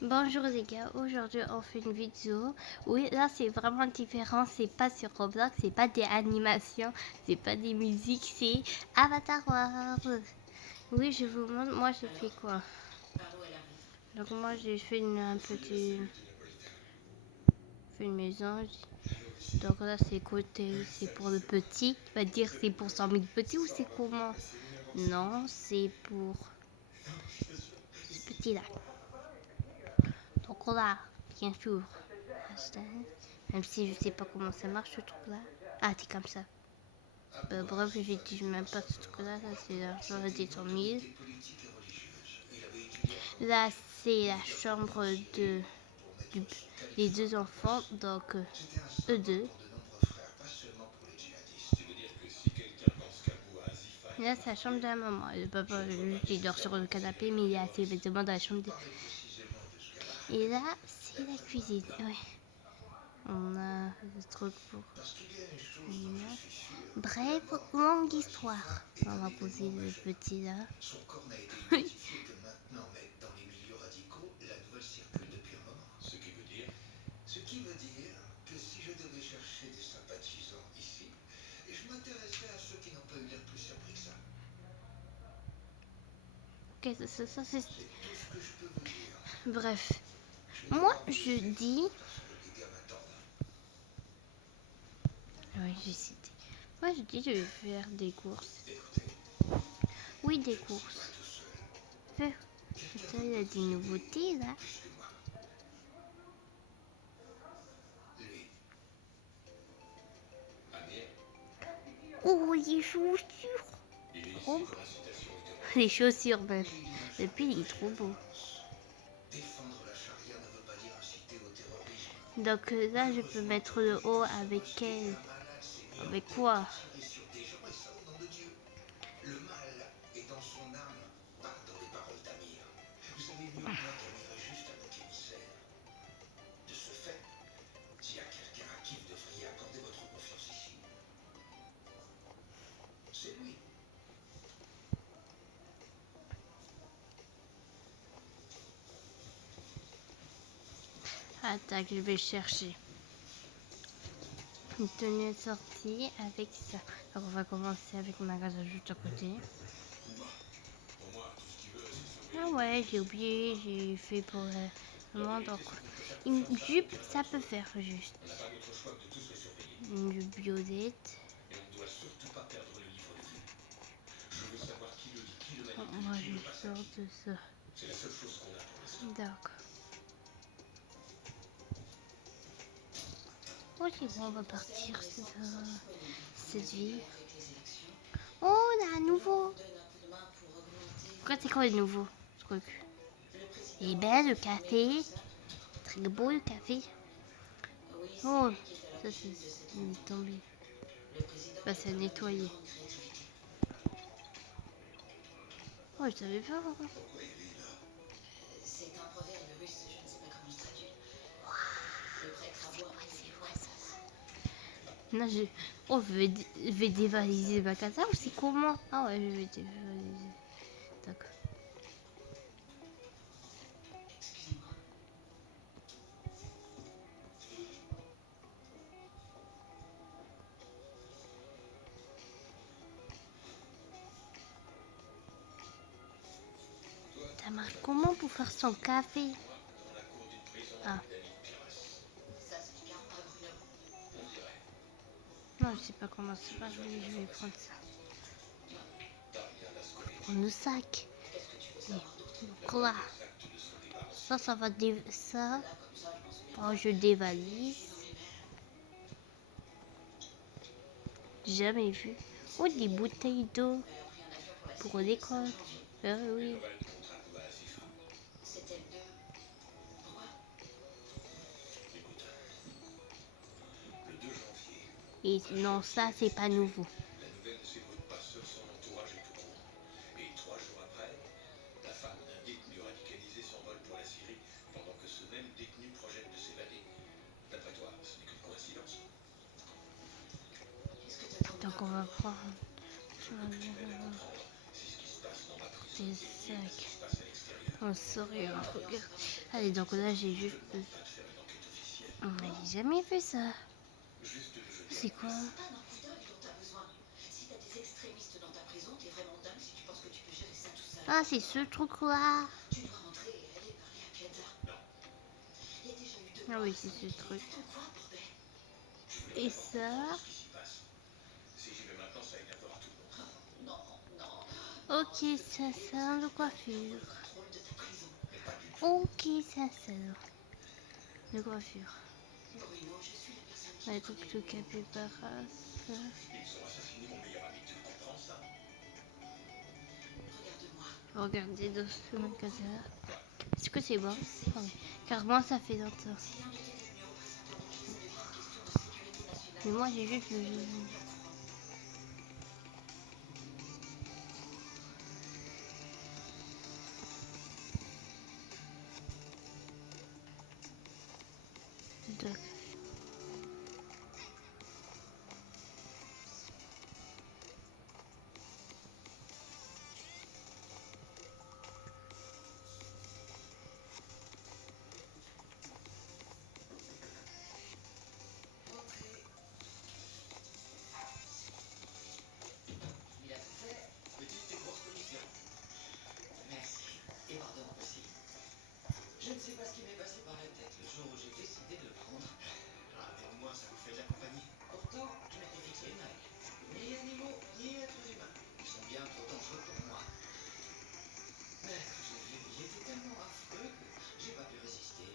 Bonjour les gars, aujourd'hui on fait une vidéo. Oui, là c'est vraiment différent, c'est pas sur Roblox, c'est pas des animations, c'est pas des musiques, c'est Avatar World. Oui, je vous montre, moi j'ai fait quoi. Donc moi j'ai fait une maison. Donc là c'est côté, c'est pour le petit. Tu vas dire c'est pour 100 000 petits ou c'est comment? Non, c'est pour ce petit là. Donc là, bien sûr, même si je sais pas comment ça marche ce truc là. Ah, c'est comme ça. Bref, j'utilise même pas ce truc là, ça c'est l'argent des 100 000. Là, c'est la chambre du- des deux enfants, donc eux deux. Là, c'est la chambre de la maman. Le papa, juste, il dort sur le canapé, mais il a ses vêtements dans la chambre. Et là, c'est la cuisine. Ouais. On a le truc pour. Bref, longue histoire. On va poser le petit là. Oui. Ce qui veut dire que si je devais chercher des sympathisants ici, je m'intéresserais à ceux qui n'ont pas eu l'air plus surpris que ça. Ok, ça c'est. C'est tout ce que je peux vous dire. Bref. Moi, je dis. Les gars m'attendent. Oui, j'ai cité. Moi, je dis, je vais faire des courses. Écoutez, Oui, des je ne suis pas courses. tout seul. Faire. Quelqu'un Ça, il y a d'autre des vous nouveautés là. plus que moi. Lui. Amir, Oh, les chaussures. il est ici Oh. pour incitation au terrorisme. Les chaussures, même. L'élimination Le pull, il est de trop la beau. violence. Défendre la charia ne veut pas dire inciter au terrorisme. Donc là, je peux mettre le haut avec quel. Un malade, c'est mieux Avec encore quoi? que tirer sur des gens, et ça au nom de Dieu. Le mal est dans son âme, pas dans les paroles d'Amir. Vous savez mieux que moi qu'Amir est juste un bouc émissaire. De ce fait, s'il y a quelqu'un à qui vous devriez accorder votre confiance ici, c'est lui. Attends, je vais chercher. Une tenue de sortie avec ça. Donc on va commencer avec le magasin juste à côté. Ah ouais, j'ai oublié, j'ai fait pour le moment. Donc une jupe, ça peut faire juste. Une jupe violette. Bon, moi je sors de ça. D'accord. Ok, bon, on va partir cette ville. Oh, là, un nouveau. Pourquoi c'est quoi le nouveau truc? Il est belle le café. Très beau le café. Oh, ça c'est tombé. Bah, c'est nettoyé. Oh, je savais pas. C'est un proverbe russe, je ne sais pas comment le traduire. Non, oh, je vais dévaliser le magasin ou c'est comment? Ah ouais, je vais dévaliser. D'accord. Ça marche comment pour faire son café? Ah. Non, je sais pas comment ça marche, je vais prendre ça. Prendre le sac. Donc là, ça va ça. Oh, je dévalise. Jamais vu. Oh, des bouteilles d'eau pour l'école. Ah oui. Et non, ça, c'est pas nouveau. La nouvelle ne s'ébruite pas seule, son entourage est au courant. Et 3 jours après, la femme d'un détenu radicalisé s'envole pour la Syrie pendant que ce même détenu projette de s'évader. D'après toi, ce n'est qu'une coïncidence. Donc on va prendre Ce que tu peines à comprendre, c'est ce qui se passe dans ma prison des qui est lié à ce qui sacs. se passe à l'extérieur. On saurait regarder. Allez, donc là, j'ai juste... Mais j'ai jamais fait ça. C'est quoi? Ah, c'est ce truc-là. Ah oui, c'est ce truc. Et ça... Ok, ça sert de coiffure. Ok, ça sert de coiffure. Les trucs de capybara. Regardez dans ce magasin. Est-ce que c'est bon? Ah oui. Car moi, ça fait longtemps. Mais moi, j'ai juste le... D'accord. Je ne sais pas ce qui m'est passé par la tête le jour où j'ai décidé de le prendre. Rappelez-moi, ça vous fait de la compagnie. Pourtant, je m'étais fixé une règle. Ni animaux, ni êtres humains. Ils sont bien trop dangereux pour moi. Mais quand j'ai vu, il était tellement affreux que j'ai pas pu résister.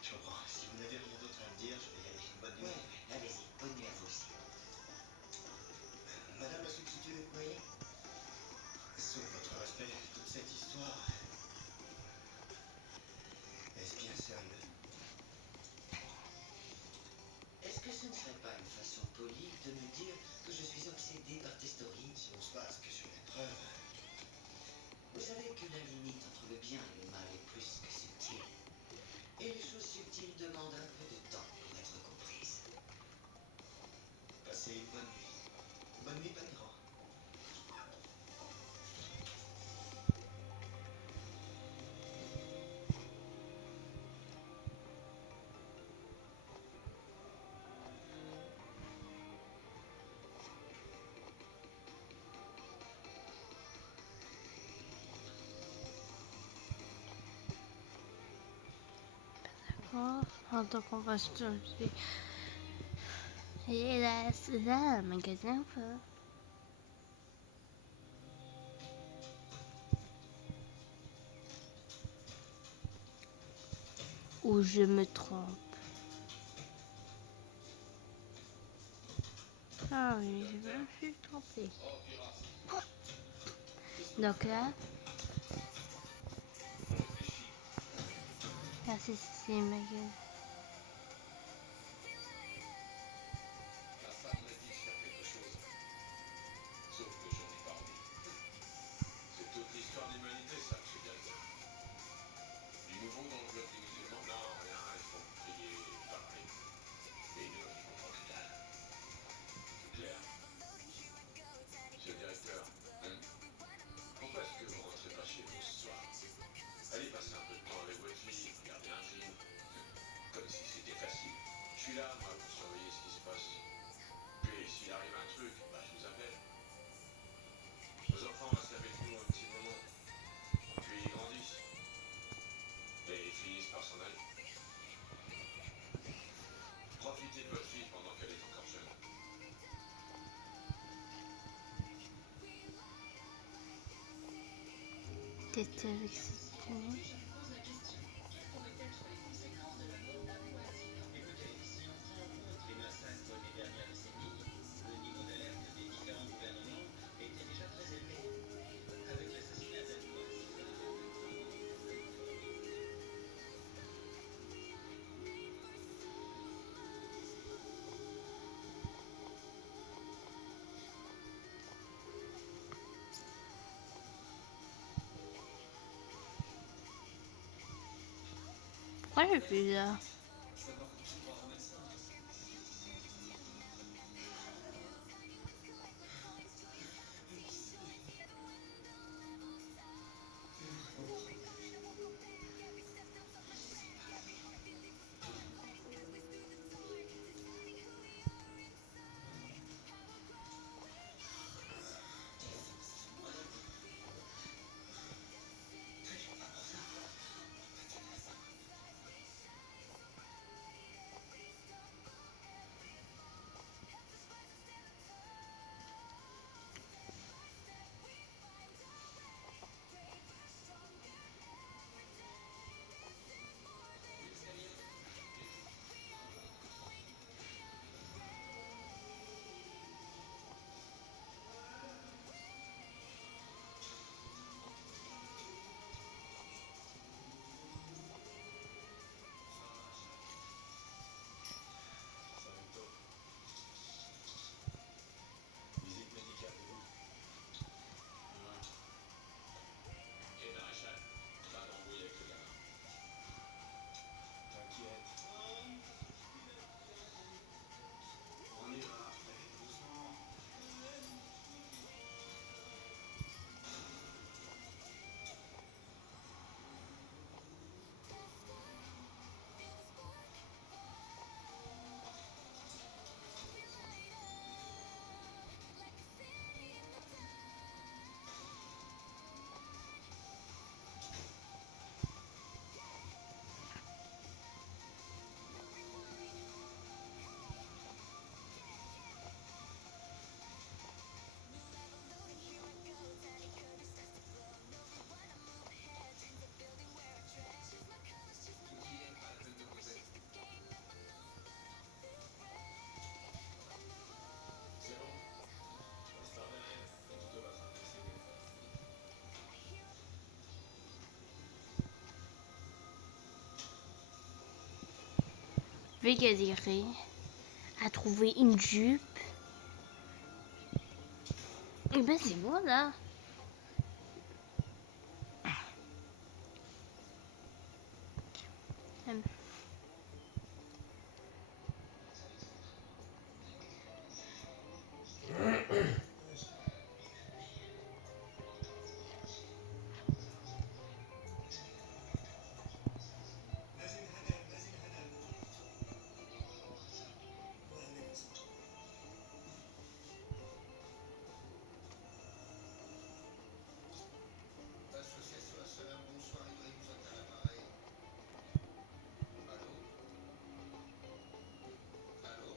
Je comprends. Si vous n'avez rien d'autre à me dire, je vais y aller. Bonne nuit. Ouais, allez-y. Bonne nuit à vous aussi. Madame la substitutée. Oui. Sous votre respect, toute cette histoire. Est-ce bien sérieux? Est-ce que ce ne serait pas une façon polie de me dire que je suis obsédé par tes stories? Si on se base que sur les preuves. Vous savez que la limite entre le bien et le mal est plus que subtile. Et les choses subtiles demandent un peu de temps pour être comprises. Passez une bonne nuit. Bonne nuit, Panero. Oh, donc on va se changer. Et là, c'est là, un magasin, quoi. Ou je me trompe. Ah oui, je me suis trompée. Donc là, c'est un magasin. Ma femme m'a dit de faire quelque chose. Sauf que j'en ai pas envie. C'est toute l'histoire de l'humanité, ça, monsieur Directeur. Du nouveau dans le bloc des musulmans? Non, rien, ils font prier, parler. Et nous, on y comprend que dalle. C'est clair. Monsieur le Directeur, pourquoi est-ce que vous rentrez pas chez vous ce soir? Allez passer un peu de temps avec votre fille, regardez un film. Comme si c'était facile. Je suis là, moi, pour surveiller ce qui se passe. Puis s'il arrive un truc, bah je vous appelle. Vos enfants restent avec nous un petit moment. Puis ils grandissent. Et ils finissent par s'en aller. Profitez de votre fille pendant qu'elle est encore jeune. T'étais avec cette fille. Pourquoi je suis là? Je vais galérer à trouver une jupe. Et ben c'est bon là. Association Assalam, bonsoir Ibrahim Fatah à l'appareil. Allô? Allô?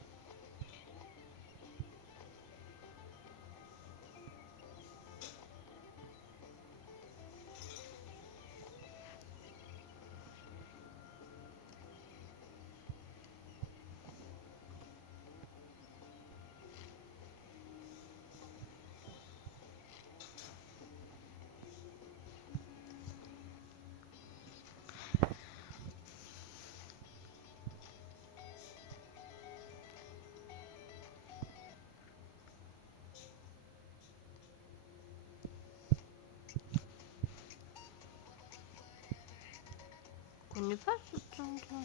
Je connais pas cet endroit.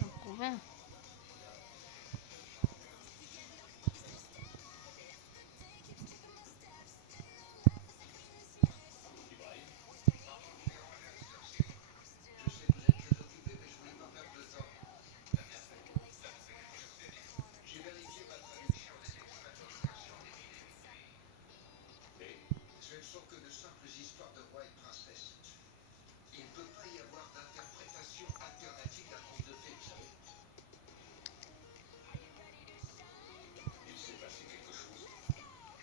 Un problème. Je sais que vous êtes très occupé, mais je voulais pas perdre de temps. J'ai vérifié ma traduction des extraterrestres. Et ce ne sont que de simples histoires de rois et de princesses. Il ne peut pas y avoir d'interprétation alternative d'un conte de fées, vous savez. Il s'est passé quelque chose.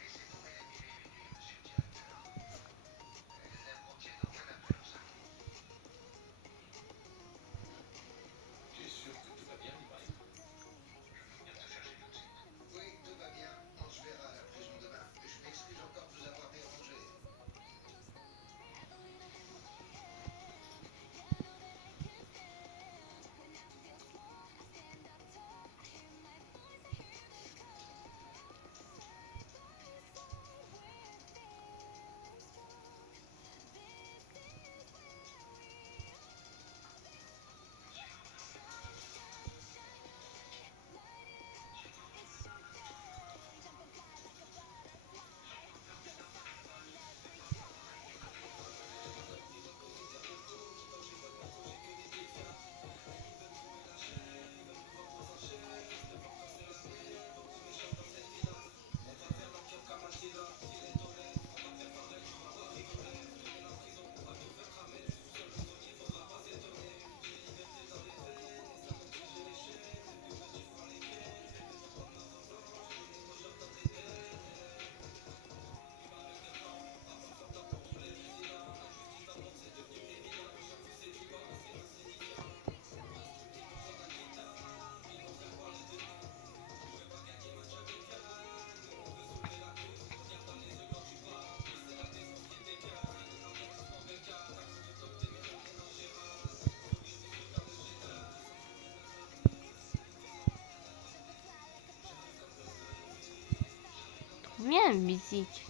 Laissez tomber les mille et une nuits, monsieur le directeur. Elles ne contiennent aucun appel aux armes. Tu es sûr que tout va bien, Ibrahim? Je viens te chercher tout de suite. Oui, tout va bien. On se verra à la prison demain. Je m'excuse encore de vous avoir dérangé. Bien musique.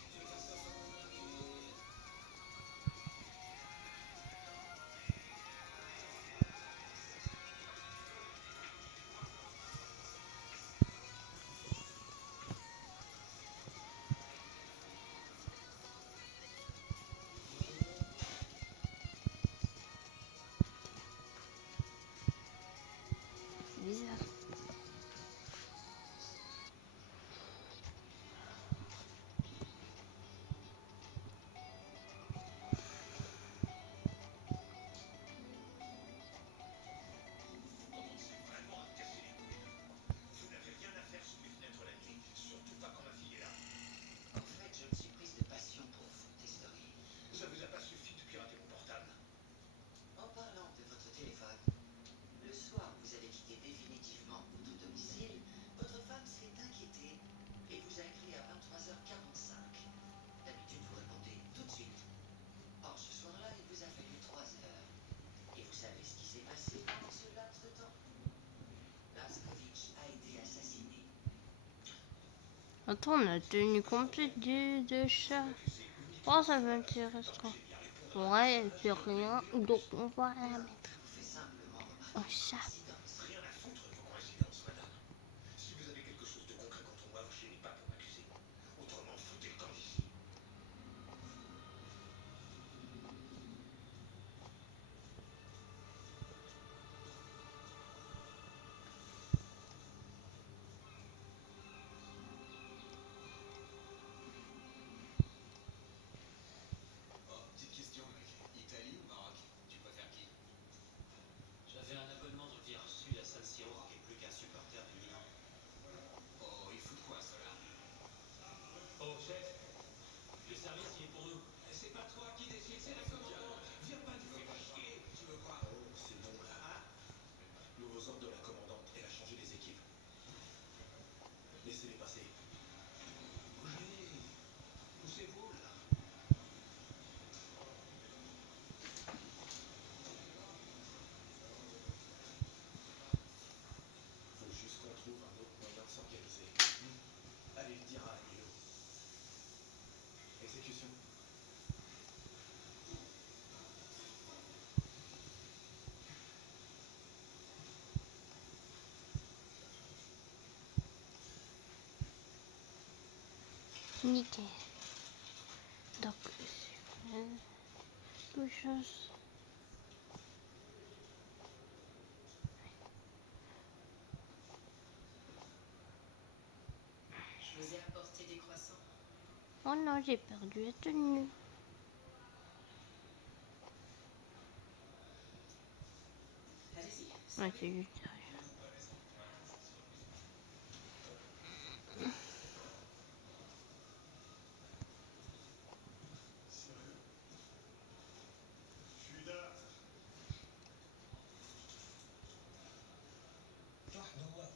C'est bizarre. Attends, on a tenue complète de chat. Oh, ça va être intéressant. Ouais, elle fait rien, donc on va la mettre au chat. Rien à foutre de vos coïncidences, madame. Si vous avez quelque chose de concret contre moi, vous chénez pas pour m'accuser. Autrement, foutez le camp d'ici. Oh, petite question, mec. Italie ou Maroc? Tu préfères qui? J'avais un abonnement de Virage Sud à San Siro qui est plus qu'un supporter du Milan. Oh, ils foutent quoi, ceux-là? Oh, chef, le service il est pour nous. C'est pas toi qui décide, c'est la commandante. Viens pas nous faire chier, tu veux quoi? Oh, c'est bon là, hein? Nouveaux ordres de la commandante, elle a changé les équipes. Laissez-les passer. Bougez. Poussez-vous, là. Faut juste qu'on trouve un autre moyen de s'organiser. Allez le dire à Anilo. Exécution. Nickel. Donc, quelque chose. Je vous ai apporté des croissants. Oh non, j'ai perdu la tenue. Allez-y. Ouais, c'est juste ça. لحظة الله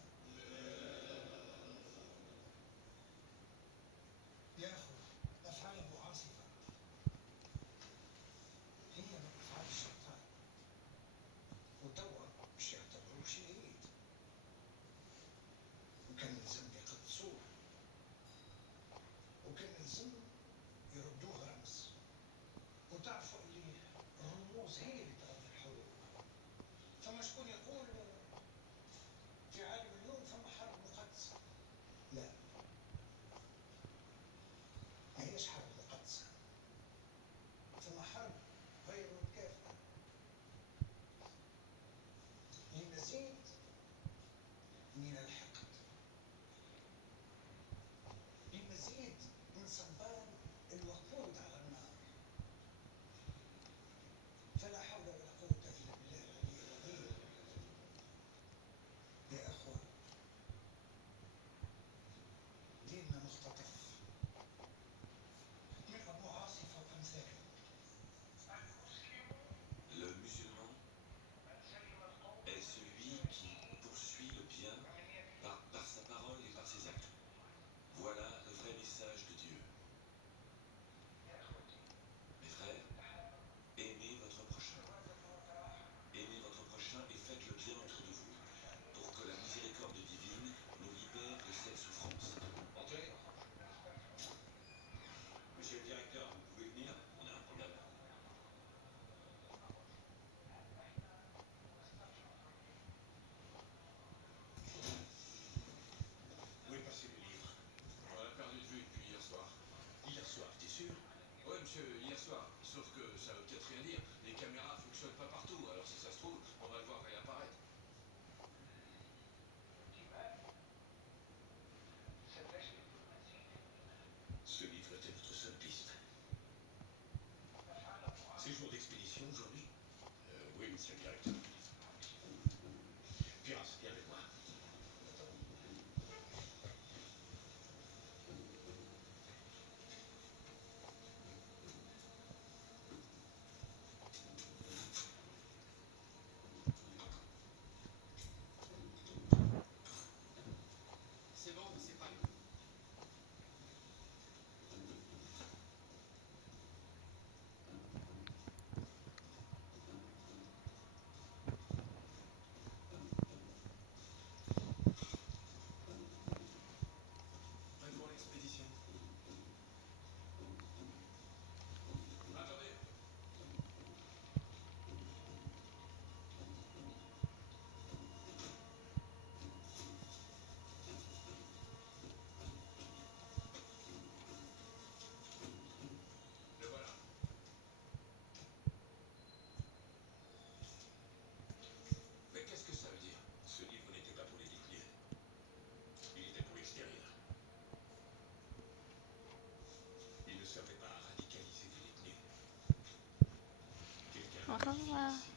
يا أخو أفعال أبو عاصفة هي من أفعال الشيطان وتوا مش يعتبروا شيء Au revoir.